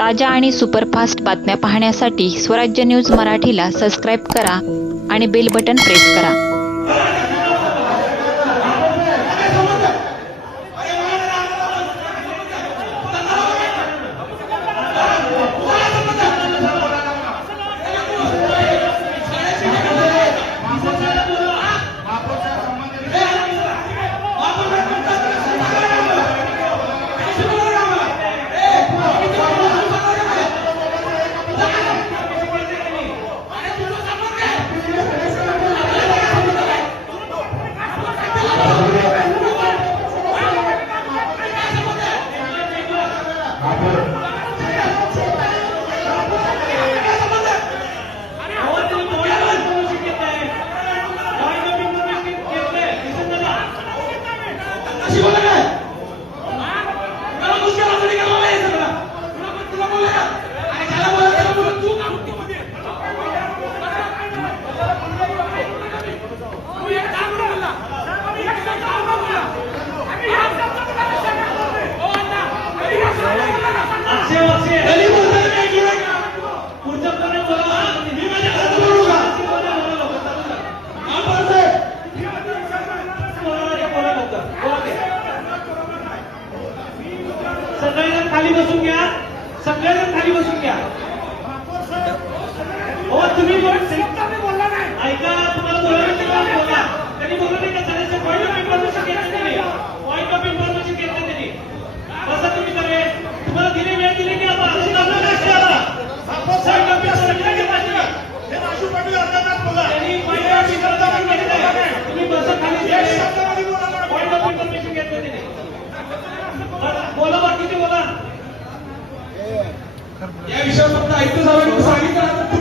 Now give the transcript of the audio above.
ताज्या आणि सुपरफास्ट बातम्या पाहण्यासाठी स्वराज्य न्यूज मराठीला सबस्क्राईब करा आणि बेल बटन प्रेस करा। सगळेजण खाली बसून घ्या, सगळेजण खाली बसून घ्या। हो तुम्ही बोलला नाही, ऐका तुम्हाला बोलायला बोला, त्यांनी बोललं नाही का सगळ्यांचं पॉईंट ऑफ इन्फॉर्मेशन घेतलं त्यांनी, पॉईंट ऑफ इन्फॉर्मेशन घेतलं त्यांनी। कसं तुम्ही करे तुम्हाला दिले वेळ दिली की आपण असं करणार नाही आला पॉईंट ऑफ इन्फॉर्मेशन घेतलं हे राजू पाटील अर्धा बोला त्यांनी पॉईंट ऑफ इन्फॉर्मेशन घेतलं तुम्ही बस खाली पॉईंट ऑफ इन्फॉर्मेशन घेतलं त्यांनी बोला बाकीचे बोला या विषयावर फक्त ऐकतो सांगितलं